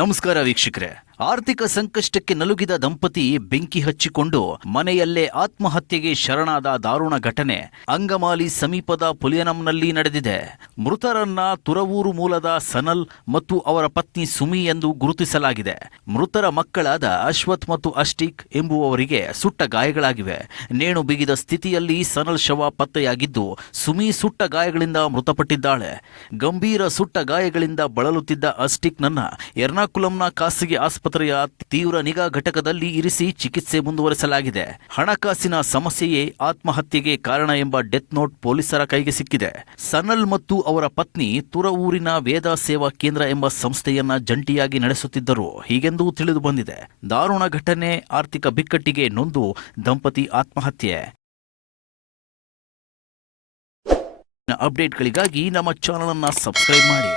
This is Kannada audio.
ನಮಸ್ಕಾರ ವೀಕ್ಷಕರೇ. ಆರ್ಥಿಕ ಸಂಕಷ್ಟಕ್ಕೆ ನಲುಗಿದ ದಂಪತಿ ಬೆಂಕಿ ಹಚ್ಚಿಕೊಂಡು ಮನೆಯಲ್ಲೇ ಆತ್ಮಹತ್ಯೆಗೆ ಶರಣಾದ ದಾರುಣ ಘಟನೆ ಅಂಗಮಾಲಿ ಸಮೀಪದ ಪುಲಿಯನಂನಲ್ಲಿ ನಡೆದಿದೆ. ಮೃತರನ್ನ ತುರವೂರು ಮೂಲದ ಸನಲ್ ಮತ್ತು ಅವರ ಪತ್ನಿ ಸುಮಿ ಎಂದು ಗುರುತಿಸಲಾಗಿದೆ. ಮೃತರ ಮಕ್ಕಳಾದ ಅಶ್ವಥ್ ಮತ್ತು ಅಷ್ಟಿಕ್ ಎಂಬುವವರಿಗೆ ಸುಟ್ಟ ಗಾಯಗಳಾಗಿವೆ. ನೇಣು ಬಿಗಿದ ಸ್ಥಿತಿಯಲ್ಲಿ ಸನಲ್ ಶವ ಪತ್ತೆಯಾಗಿದ್ದು, ಸುಮಿ ಸುಟ್ಟ ಗಾಯಗಳಿಂದ ಮೃತಪಟ್ಟಿದ್ದಾಳೆ. ಗಂಭೀರ ಸುಟ್ಟ ಗಾಯಗಳಿಂದ ಬಳಲುತ್ತಿದ್ದ ಅಷ್ಟಿಕ್ನನ್ನ ಎರ್ನಾಕುಲಂನ ಖಾಸಗಿ ಆಸ್ಪತ್ರೆಯ ತೀವ್ರ ನಿಗಾ ಘಟಕದಲ್ಲಿ ಇರಿಸಿ ಚಿಕಿತ್ಸೆ ಮುಂದುವರೆಸಲಾಗಿದೆ. ಹಣಕಾಸಿನ ಸಮಸ್ಯೆಯೇ ಆತ್ಮಹತ್ಯೆಗೆ ಕಾರಣ ಎಂಬ ಡೆತ್ ನೋಟ್ ಪೊಲೀಸರ ಕೈಗೆ ಸಿಕ್ಕಿದೆ. ಸನಲ್ ಮತ್ತು ಅವರ ಪತ್ನಿ ತುರವೂರಿನ ವೇದ ಸೇವಾ ಕೇಂದ್ರ ಎಂಬ ಸಂಸ್ಥೆಯನ್ನ ಜಂಟಿಯಾಗಿ ನಡೆಸುತ್ತಿದ್ದರು ಹೀಗೆಂದು ತಿಳಿದು ಬಂದಿದೆ. ದಾರುಣ ಘಟನೆ, ಆರ್ಥಿಕ ಬಿಕ್ಕಟ್ಟಿಗೆ ನೊಂದು ದಂಪತಿ ಆತ್ಮಹತ್ಯೆ. ಅಪ್ಡೇಟ್ಗಳಿಗಾಗಿ ನಮ್ಮ ಚಾನಲ್ ಅನ್ನು ಸಬ್ಸ್ಕ್ರೈಬ್ ಮಾಡಿ.